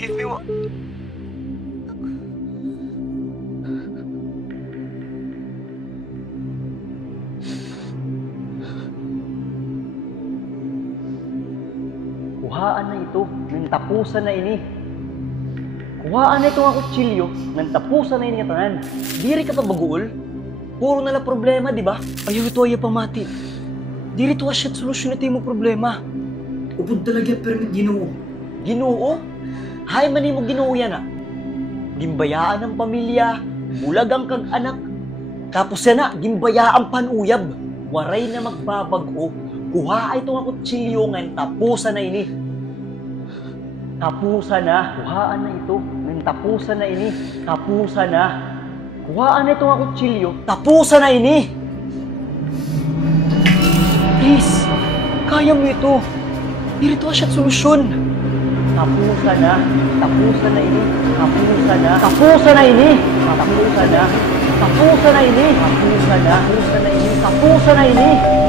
Give me one. Kuhaan na ito, ng tapusan na ini. Kuhaan na ito nga kutsilyo, ng tapusan na ini nga tanan. Diri ka pa baguol? Puro na lang problema, di ba? Ayaw ito ay pamati. Diri ito asyat solusyon ito yung problema. Upod talaga pero Ginoo. Ginoo? Hay man mo Ginoo yan ah. Gimbayaan ng pamilya, bulagang kag anak. Tapos yan na, gimbayaan panuyab. Waray na magbabago. Kuha ito nga kutsilyo nga tapusan na ini. Tapusan na. Kuhaan na ito. Ng tapusan na ini. Tapusan na. Kuhaan na ito nga kutsilyo. Tapusan na ini. Please. Kaya mo ito. Dito siya solusyon. Tapusan na. Tapusan na ini. Tapusan na. Tapusan na ini. Tapusan na. Tapusan na ini. Tapusan na. Tapusan na ini. Tapusan na ini.